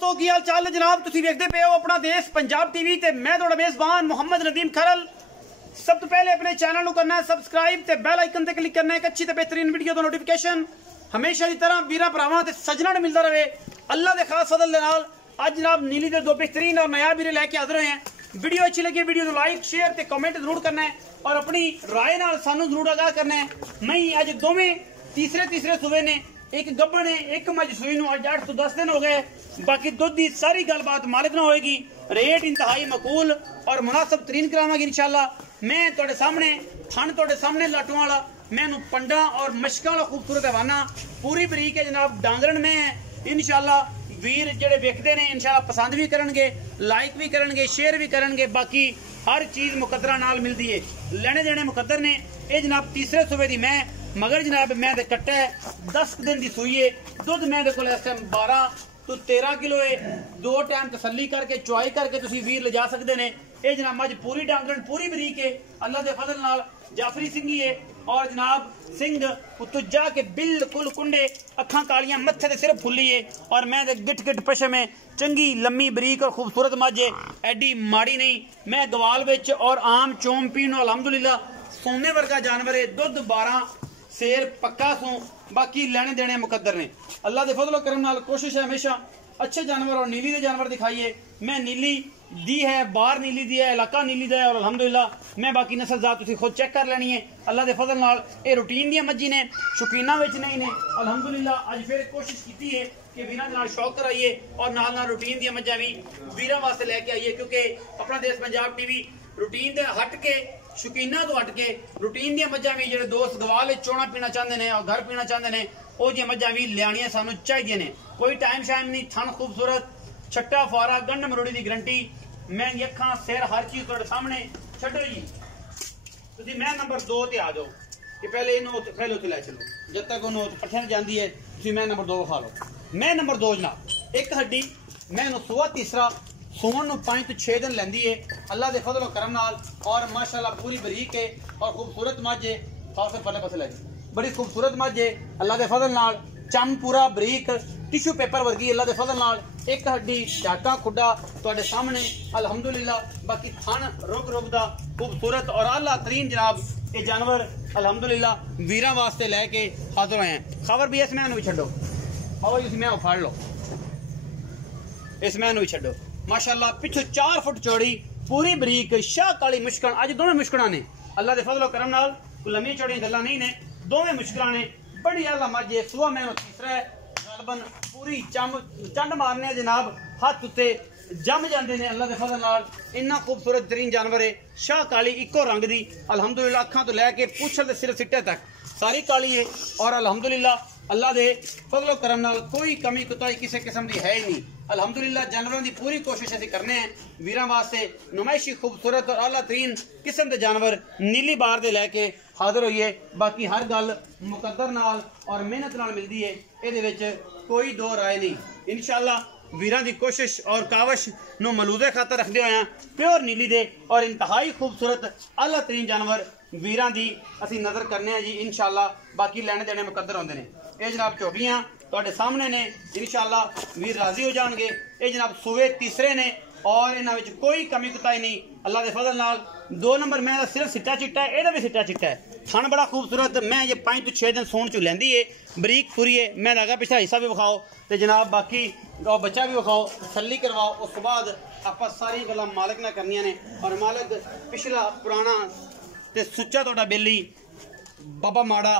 दोस्तों की हाल चाल है जनाब। तुसीं वेखदे पे हो अपना देश पंजाब टीवी ते मैं तुहाडा मेज़बान मोहम्मद नदीम खरल। सब तो पहले अपने चैनल को करना है सबसक्राइब ते बेल आइकन ते क्लिक करना है। एक अच्छी ते बेहतरीन वीडियो दा नोटिफिकेशन हमेशा की तरह वीरां भरावां ते सज्जनां नूं मिलदा रहे अल्लाह दे खास फजल दे नाल। अज जनाब नीली दे दो बेहतरीन और नया वीरे लैके हाजिर होए हैं। वीडियो अच्छी लगी वीडियो को लाइक शेयर ते कमेंट जरूर करना है और अपनी राय नाल सानू जरूर आगाह करना है। मैं अज दोवें तीसरे सूबे ने एक गब्बड़ ने एक मज सूई नूं अज 8 तो 10 दिन हो गए। बाकी दुध की सारी गलबात मालिक ना होएगी। रेट इंतहाई मकूल और मुनासिब तरीन करावांगे इंशाल्लाह। मैं तुहाडे सामने थन तुहाडे सामने लाटू वाला मैनू पंडा और मशका वाला खूबसूरत हवाना पूरी बरीक है जनाब। डांगरन में है इंशाल्लाह। वीर जेडे वेखदे ने इंशाल्लाह पसंद भी करनगे, लाइक भी करनगे, शेयर भी करनगे। बाकी हर चीज मुकद्दरा नाल मिलती है, लेने देने मुकद्दर ने। ये जनाब तीसरे सूबे दी मैं मगर जनाब मैं दे कट्टा है 10 दिन की सूई है। दुध मैं दे कोल इस टाइम 12 तो 13 किलो है। 2 टाइम तसल्ली करके चुआई करके तुसीं वीर ले जा सकते हैं। ये जनाब मज पूरी डांगरन पूरी बरीक है अल्लाह के फजल नाल। जाफरी सिंघी है और जनाब सिंह उतुजा के बिल्कुल कुंडे, अखां कालियां, मत्थे ते सिर्फ फुल्ली है और मैं दे गिट गिट पशम है। चंगी लम्मी बरीक और खूबसूरत मज है, एडी माड़ी नहीं। मैं गवाल विच और आम चोम पीण अलहमदुलिल्लाह सोने वर्गा जानवर है। दुध 12 शेर पक्का सो। बाकी लेने देने मुकद्दर ने अल्लाह के फजलो करम नाल। कोशिश है हमेशा अच्छे जानवर और नीली दे जानवर दिखाइए। मैं नीली दी है, बाहर नीली दी है, इलाका नीली दा है और अल्हम्दुलिल्लाह मैं बाकी नस्ल जात तुसीं खुद चेक कर लेनी है अल्लाह के फजल नाल। ये रूटीन दी मज्जी ने, शौकीना विच नहीं ने अल्हम्दुलिल्लाह। अज फिर कोशिश की है कि वीरां दे नाल शौक कराइए और नाल नाल रूटीन दी मज्जां भी वीरां वास्ते लेके आइए। क्योंकि अपना देश पंजाब टीवी रूटीन दे हट के शौकीना तो हट के रूटीन दी मज्जां भी जेडे दोस्त गवाल चोना पीना चाहते हैं और घर पीना चाहते हैं वो जी मज्जां भी लियानियां सानू चाहिए ने। कोई टाइम शाइम नहीं, थन खूबसूरत, छट्टा फारा, गंढ मरोड़ी की गारंटी। मैं अखां सिर हर चीज तुहाडे सामने। छड्डो जी तुसीं मैं नंबर 2 ते आ जाओ कि पहले इन्हूं पहले उत्थे लै चलो। जब तक उन्होंने पट्ठियां जाती है तुसीं मैं नंबर 2 खा लो। मैं नंबर 2 जनाब एक हड्डी मैं सुआ तीसरा सोन नूं 5 तो 6 दिन लैंदी है अल्लाह के फजल करम नाल। और माशाल्लाह पूरी बरीक है और खूबसूरत मज है। खास पल्ले पासे लै बड़ी खूबसूरत मज है अल्लाह के फजल नाल। चम पूरा बरीक टिश्यू पेपर वर्गी अल्लाह के फजल नाल। एक हड्डी डाटा खुडा तुहाडे सामने अल्हम्दुलिल्लाह। बाकी थन रुक रुक दा खूबसूरत और आला तरीन जनाब ये जानवर अल्हम्दुलिल्लाह वीरां वास्ते लैके हाजिर होए हैं। खबर भी इस मैनू भी छड्डो आओ इस मैं फाड़ लो। इस मैनू भी छड्डो माशाल्लाह। पिछू 4 फुट चौड़ी पूरी बरीक शाह काली मुश्कन। अज दोवें मुश्कना ने अल्लाह के फजल करम नाल। लम्मी चौड़ी गल्लां नहीं ने, दोवें मुश्कला ने। बड़ी आला मज है। सुआ मैनू तीसरा है। गलबन पूरी चंड मारने जनाब हाथ उत्ते जम जाते हैं अल्लाह के फजल नाल। इन्ना खूबसूरत तरीन जानवर है। शाह काली इको रंग दी अल्हम्दुलिल्लाह। अखां तो लैके पूछल ते सिर सिट्टे तक सारी काली है और अल्हम्दुलिल्लाह अल्लाह दे फजलो करम नाल कोई कमी कुताही किसी किस्म की है ही नहीं अल्हम्दुलिल्लाह। जानवरों की पूरी कोशिश असीं करने हैं वीरां वास्ते नुमाइशी खूबसूरत और आला तरीन किस्म के जानवर नीली बार दे लैके हाजिर होइए। बाकी हर गल मुकद्दर नाल और मेहनत नाल मिलती है, इहदे विच कोई दो राय नहीं। इंशाअल्लाह वीरां दी कोशिश और कावश नूं मलूदे खातर रखदे होए प्योर नीली दे और इंतहाई खूबसूरत आला तरीन जानवर वीरां दी असीं नज़र करने हैं जी इंशाअल्लाह। बाकी लैने देने मुकद्दर होंदे ने। ये जनाब चौगियां तुहाडे सामने ने इंशाअल्लाह वीर राजी हो जाएंगे। ये जनाब सूबे तीसरे ने और इन्हां विच कोई कमी कुताही नहीं अल्लाह के फजल नाल। 2 नंबर मैं सिर्फ सिट्टा चिट्टा है, एदा भी सिट्टा चिट्टा है। थन बड़ा खूबसूरत। मैं ये 5 तो 6 दिन सोन चो लैंदी है। बरीक पूरी है। मैं लगा पिछला हिस्सा भी विखाओ तो जनाब बाकी बच्चा भी विखाओ तसल्ली करवाओ। उस बाद आप सारी गल्लां मालिक ने करनियां ने और मालिक पिछला पुराना ते सुच्चा तुहाडा बेली बाबा माड़ा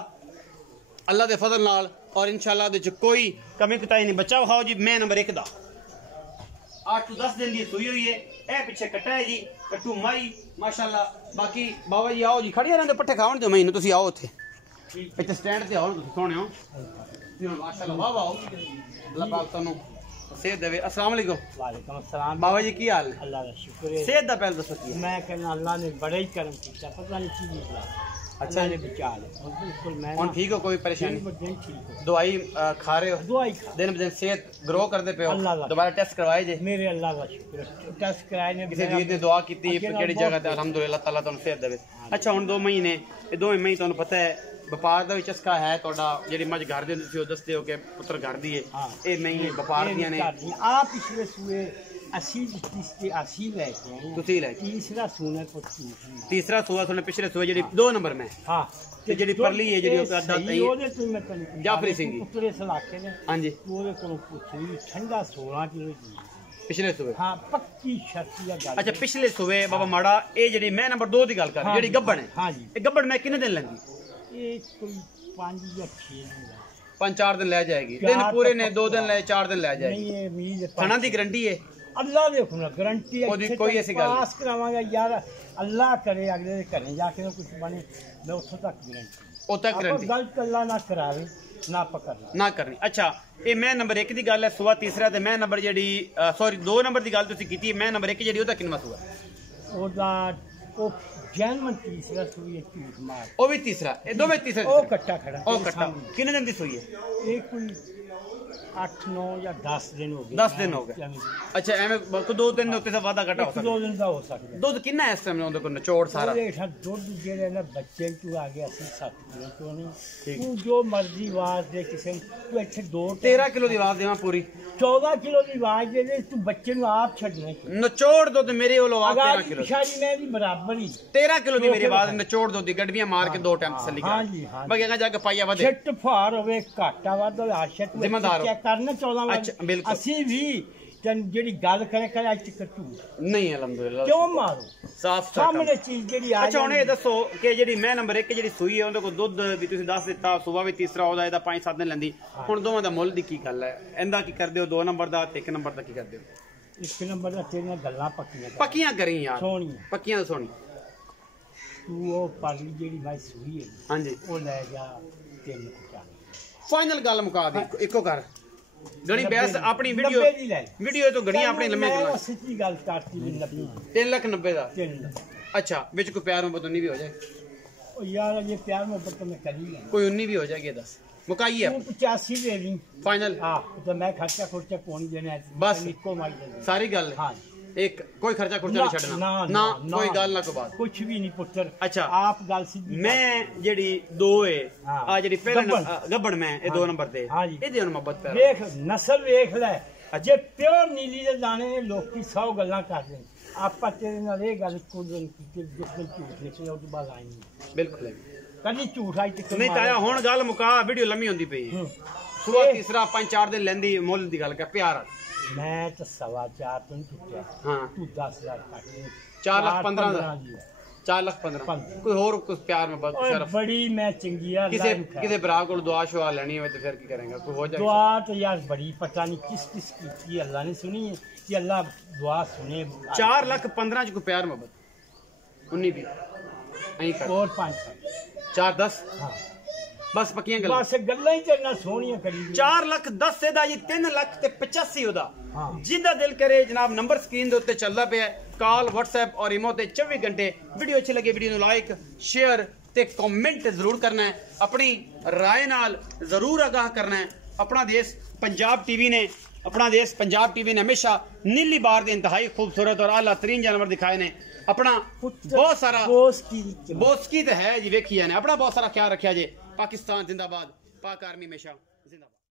अल्लाह के फजल नाल और इंशाअल्लाह कोई कमी कुताही नहीं। बच्चा विखाओ जी मैं नंबर 1 दा 8 तो 10 दिन की सूई हुई है। ए पिछे कट्टा है जी कट्टू माई माशाल्लाह। बाकी बाबा जी आओ जी खड़िया रहंदे पट्ठे खावन दो मैनू तुसीं आओ उत्थे इत्थे स्टैंड ते आओ तुसीं सोहणे हो माशाल्लाह। वाह वाह अल्लाह पाक तुहानू सेहत देवे। अस्सलाम वालेकुम। वालेकुम अस्सलाम। बाबा जी की हाल? अल्लाह का शुक्र है। सेहत दा पहले दसो की? मैं कहना अल्लाह ने बड़ा ही करम किया, पता नहीं की निकला। अच्छा ने बचा ले बिल्कुल। मैं हुन ठीक हो? कोई परेशानी? ठीक हो। दवाई खा रहे हो? दवाई दिन ब दिन सेहत ग्रो करते पे हो? अल्लाह दोबारा टेस्ट करवाए जे? मेरे अल्लाह का शुक्र है। टेस्ट कराए ने किसी वीर ने दुआ कीती केड़ी जगह ते? अल्हम्दुलिल्लाह ताला तुहानू सेहत देवे। अच्छा हुन 2 महीने ये 2 महीने तुहानू पता है ਵਪਾਰ ਦਾ ਵੀ ਚਸਕਾ ਹੈ ਤੁਹਾਡਾ, ਜਿਹੜੀ ਮੱਝ ਘਰ ਦੇ ਤੁਸੀਂ ਉਹ ਦੱਸਦੇ ਹੋ ਕਿ ਪੁੱਤਰ ਘਰ ਦੀ ਹੈ, ਇਹ ਨਹੀਂ ਵਪਾਰ ਦੀਆਂ ਨੇ। ਆ ਪਿਛਲੇ ਸੂਏ ਅਸੀਂ ਲੈ ਕੇ ਆਏ ਤੁਸੀਂ ਲੈ ਕੇ ਤੀਸਰਾ ਸੂਨਾ ਪੁੱਤ ਤੀਸਰਾ ਸੂਆ ਤੁਹਾਨੂੰ ਪਿਛਲੇ ਸੂਏ ਜਿਹੜੀ 2 ਨੰਬਰ ਮੈਂ ਹਾਂ ਤੇ ਜਿਹੜੀ ਪਰਲੀ ਹੈ ਜਿਹੜੀ ਉਹ ਅੱਧਾ ਉਹਦੇ ਤੋਂ ਮੈਂ ਤੈਨੂੰ ਜਾਫਰੀ ਸਿੰਘ ਜੀ ਪੁੱਤਰੇ ਸਲਾਕੇ ਨੇ ਹਾਂਜੀ ਉਹਦੇ ਕੋਲੋਂ ਪੁੱਛੀ ਠੰਡਾ 16 ਕਿਲੋ ਦੀ ਪਿਛਲੇ ਸੂਏ ਹਾਂ ਪੱਕੀ ਸ਼ਰਤੀ ਦਾ ਗੱਲ। ਅੱਛਾ ਪਿਛਲੇ ਸੂਏ ਬਾਬਾ ਮਾੜਾ ਇਹ ਜਿਹੜੀ ਮੈਂ ਨੰਬਰ 2 ਦੀ ਗੱਲ ਕਰ ਜਿਹੜੀ ਗੱਬਣ ਹੈ ਹਾਂਜੀ ਇਹ ਗੱਬਣ ਮੈਂ ਕਿੰਨੇ ਦਿਨ ਲੈਂਦੀ ਇਹ ਕੋਈ 5 ਜਾਂ 6 ਦਿਨ 5-4 ਦਿਨ ਲੈ ਜਾਏਗੀ, ਦਿਨ ਪੂਰੇ ਨੇ 2 ਦਿਨ ਲੈ 4 ਦਿਨ ਲੈ ਜਾਏਗੀ। ਨਹੀਂ ਇਹ ਮੀਜ਼ ਥਣਾ ਦੀ ਗਾਰੰਟੀ ਹੈ ਅੱਲਾ ਦੇ ਹੁਕਮ ਨਾਲ ਗਾਰੰਟੀ ਉਹਦੀ ਕੋਈ ਐਸੀ ਗੱਲ ਪਾਸ ਕਰਾਵਾਂਗਾ ਯਾਰ, ਅੱਲਾ ਕਰੇ ਅਗਲੇ ਦੇ ਘਰੇ ਜਾ ਕੇ ਕੁਝ ਬਣੇ ਮੈਂ ਉੱਥੋਂ ਤੱਕ ਗਾਰੰਟੀ ਉਹ ਤੱਕ ਗਾਰੰਟੀ ਗਲਤ ਅੱਲਾ ਨਾ ਕਰਾਵੇ ਨਾ ਪਕੜਨਾ ਨਾ ਕਰਨੀ। ਅੱਛਾ ਇਹ ਮੈਂ ਨੰਬਰ 1 ਦੀ ਗੱਲ ਹੈ ਸੂਆ ਤੀਸਰਾ ਤੇ ਮੈਂ ਨੰਬਰ ਜਿਹੜੀ ਸੌਰੀ 2 ਨੰਬਰ ਦੀ ਗੱਲ ਤੁਸੀਂ ਕੀਤੀ ਮੈਂ ਨੰਬਰ 1 ਜਿਹੜੀ ਉਹਦਾ ਕਿੰਨਾ ਸੂਆ ਉਹਦਾ ਉਹ ਜਨਮ ਤੀਸਰਾ ਸੂਈ ਝੂਠ ਮਾਰ ਉਹ ਵੀ ਤੀਸਰਾ ਇਹ ਦੋਵੇਂ ਤੀਸਰੇ ਉਹ ਕੱਟਾ ਖੜਾ ਉਹ ਕੱਟਾ ਕਿੰਨੇ ਦਿਨ ਦੀ ਸੂਈ ਹੈ ਇਹ ਕੋਈ 8-9 ਜਾਂ 10 ਦਿਨ ਹੋ ਗਏ 10 ਦਿਨ ਹੋ ਗਏ ਅੱਛਾ ਐਵੇਂ ਕੋ 2 ਦਿਨ ਦੇ ਉੱਤੇ ਤਾਂ ਵਾਧਾ ਘਟਾ ਹੋ ਸਕਦਾ 2 ਦਿਨ ਦਾ ਹੋ ਸਕਦਾ ਦੁੱਧ ਕਿੰਨਾ ਇਸ ਟਾਈਮ ਉਹਦੇ ਕੋਲ ਨਿਚੋੜ ਸਾਰਾ ਉਹਦੇ ਹੇਠਾਂ ਦੁੱਧ ਜਿਹੜੇ ਨਾ ਬੱਚੇ ਤੂੰ ਆ ਗਿਆ ਸੀ 7 ਕਿਲੋ ਤੋਂ ਨਹੀਂ ਤੂੰ ਜੋ ਮਰਜ਼ੀ ਆਵਾਜ਼ ਦੇ ਕਿਸੇ ਨੂੰ ਤੂੰ ਇੱਥੇ 13 ਕਿਲੋ ਦੀ ਆਵਾਜ਼ ਦੇਵਾਂ ਪੂਰੀ 14 ਕਿਲੋ ਦੀ ਆਵਾਜ਼ ਦੇ ਦੇ ਤੂੰ ਬੱਚੇ ਨੂੰ ਆਪ ਛੱਡਣਾ ਨਿਚੋੜ ਦੁੱਧ ਮੇਰੇ ਵੱਲੋਂ ਆ 13 ਕਿਲੋ ਪਿਛਾੜੀ ਮੈਂ ਦੀ ਬਰਾਬਰ ਹੀ 13 ਕਿਲੋ ਦੀ ਮੇਰੀ ਆਵਾਜ਼ ਨਿਚੋੜ ਦੁੱਧ ਦੀ ਗੱਡੀਆਂ ਮਾਰ ਕੇ 2 ਟਾਈਮ ਤਸੱਲੀ ਕਰ ਹਾਂਜੀ ਹਾਂ ਬਾਕੀ ਅਗਾ ਜਾ ਕੇ ਪਾਈਆ ਵਧੇ ਛੱਟ ਫਾਰ ਹੋਵੇ ਘਾਟਾ ਵਾਧਾ ਆਸ਼ਤ ਜ਼ਿੰਮੇਦਾਰ ਚੈੱਕ ਕਰਨਾ 14 ਵਾਰ ਬਿਲਕੁਲ ਅਸੀਂ ਵੀ ਜਿਹੜੀ ਗੱਲ ਕਰੇ ਅੱਜ ਕੱਟੂ ਨਹੀਂ ਅਲਹਮਦੁਲਿਲਾ ਕਿਉਂ ਮਾਰੋ ਸਾਫ ਸਾਹਮਣੇ ਚੀਜ਼ ਜਿਹੜੀ ਆ ਅੱਛਾ ਹੁਣ ਇਹ ਦੱਸੋ ਕਿ ਜਿਹੜੀ ਮੈਂ ਨੰਬਰ 1 ਜਿਹੜੀ ਸੂਈ ਹੈ ਉਹਦੇ ਕੋਲ ਦੁੱਧ ਵੀ ਤੁਸੀਂ ਦੱਸ ਦਿੱਤਾ ਸੂਆ ਵੀ ਤੀਸਰਾ ਉਹਦਾ ਇਹਦਾ 5-7 ਦਿਨ ਲੈਂਦੀ ਹੁਣ ਦੋਵਾਂ ਦਾ ਮੁੱਲ ਦੀ ਕੀ ਗੱਲ ਹੈ ਇਹਦਾ ਕੀ ਕਰਦੇ ਹੋ 2 ਨੰਬਰ ਦਾ ਤੇ 1 ਨੰਬਰ ਦਾ ਕੀ ਕਰਦੇ ਹੋ 1 ਨੰਬਰ ਦਾ ਤੇਰੀਆਂ ਗੱਲਾਂ ਪੱਕੀਆਂ ਕਰੀ ਯਾਰ ਸੋਹਣੀਆਂ ਪੱਕੀਆਂ ਸੋਹਣੀ ਤੂੰ ਉਹ ਪਰਲੀ ਜਿਹੜੀ ਭਾਈ ਸੂਈ ਹੈ ਹਾਂਜੀ ਉਹ ਲੈ ਜਾ 350 ਫਾਈਨਲ ਗੱਲ ਮੁਕਾ ਦੇ ਇੱਕੋ ਕਰ ਗਣੀ ਬੈਸ ਆਪਣੀ ਵੀਡੀਓ ਤੋਂ ਗਣੀਆਂ ਆਪਣੇ ਲੰਮੇ ਮੈਂ ਸੱਚੀ ਗੱਲ ਕਰਤੀ ਵੀ 90 3,90,000 ਦਾ 3 ਲੱਖ ਅੱਛਾ ਵਿੱਚ ਕੋਈ ਪਿਆਰ ਮੁਹੱਬਤ 19 ਵੀ ਹੋ ਜਾਏ ਉਹ ਯਾਰ ਇਹ ਪਿਆਰ ਮੁਹੱਬਤ ਤਾਂ ਮੈਂ ਕਰੀ ਲੈ ਕੋਈ 19 ਵੀ ਹੋ ਜਾਏਗੀ ਦੱਸ ਮੁਕਾਈ ਹੈ 85 ਦੇ ਦੀ ਫਾਈਨਲ ਹਾਂ ਤਾਂ ਮੈਂ ਖਰਚਾ ਕੋਣੀ ਦੇਣਾ ਬਸ ਇੱਕੋ ਮਾਰ ਦੇ ਸਾਰੀ ਗੱਲ ਹਾਂ ਇੱਕ ਕੋਈ ਖਰਚਾ ਨਹੀਂ ਛੱਡਣਾ ਨਾ ਕੋਈ ਗੱਲ ਨਾ ਕੋ ਬਾਤ ਕੁਝ ਵੀ ਨਹੀਂ ਪੁੱਤਰ ਅੱਛਾ ਆਪ ਗੱਲ ਸਿੱਧੀ ਮੈਂ ਜਿਹੜੀ 2 ਏ ਆ ਜਿਹੜੀ ਪਹਿਲਾ ਗੱਬਣ ਮੈਂ ਇਹ 2 ਨੰਬਰ ਤੇ ਇਹਦੇ ਨੂੰ ਮੁਹੱਬਤ ਪਿਆਰ ਵੇਖ ਨਸਲ ਵੇਖ ਲੈ ਜੇ ਪਿਓਰ ਨੀਲੀ ਦੇ ਦਾਣੇ ਨੇ ਲੋਕੀ 100 ਗੱਲਾਂ ਕਰਦੇ ਨੇ ਆਪਾਂ ਤੇਰੇ ਨਾਲ ਇਹ ਗੱਲ ਕੁਦਨ ਕੀਤੀ ਜਿਸ ਦਿਨ ਝੂਠ ਨਿਕਲੇ ਉਹ ਤੋਂ ਬਾਅਦ ਆਈ ਨਹੀਂ ਬਿਲਕੁਲ ਕਦੀ ਝੂਠ ਆਈ ਤੇ ਨਹੀਂ ਤਾਇਆ ਹੁਣ ਗੱਲ ਮੁਕਾ ਵੀਡੀਓ ਲੰਮੀ ਹੁੰਦੀ ਪਈ ਸੂਆ ਤੀਸਰਾ 5-4 ਦਿਨ ਲੈਂਦੀ ਮੁੱਲ ਦੀ ਗੱਲ ਕਰ ਪਿਆਰ ਮੈਂ ਤਾਂ 4.25 ਤੋਂ ਟੁੱਟਿਆ ਹਾਂ ਤੂੰ 10,000 ਕੱਟ 4,15,000 ਦਾ 4,15,000 ਕੋਈ ਹੋਰ ਕੁਝ ਪਿਆਰ में बहुत शर्फ बड़ी मैं चंगी यार किसे भरा को दुआ शुआ लेनी है तो फिर की करेंगे कोई हो जाए दुआ तो यार बड़ी पता नहीं किस की अल्लाह ने सुनी है कि अल्लाह दुआ सुने 4,15,000 च कोई प्यार मोहब्बत 19 भी नहीं कर और 5 4-10 हां बस पक्कियां गल्लां बस गल्लां ही करना सोहणियां करी 4,10,000 ਦਾ ਜੀ 3,85,000 ਉਹਦਾ ਜਿੰਦਾ ਦਿਲ ਕਰੇ ਜਨਾਬ ਨੰਬਰ ਸਕਰੀਨ ਦੇ ਉੱਤੇ ਚੱਲਦਾ ਪਿਆ ਕਾਲ WhatsApp ਔਰ ਇਮੋ ਤੇ 24 ਘੰਟੇ ਵੀਡੀਓ ਅੱਛੀ ਲੱਗੇ ਵੀਡੀਓ ਨੂੰ ਲਾਈਕ ਸ਼ੇਅਰ ਤੇ ਕਮੈਂਟ ਜ਼ਰੂਰ ਕਰਨਾ ਹੈ ਆਪਣੀ رائے ਨਾਲ ਜ਼ਰੂਰ ਆਗਾਹ ਕਰਨਾ ਹੈ ਆਪਣਾ ਦੇਸ਼ पंजाब टीवी ने अपना देश पंजाब टीवी ने हमेशा नीली बार के इंतहाई खूबसूरत और आला तरीन जानवर दिखाए ने अपना बहुत सारा बोस की तो है जी वेखी है अपना बहुत सारा ख्याल रखा जे पाकिस्तान जिंदाबाद पाक आर्मी हमेशा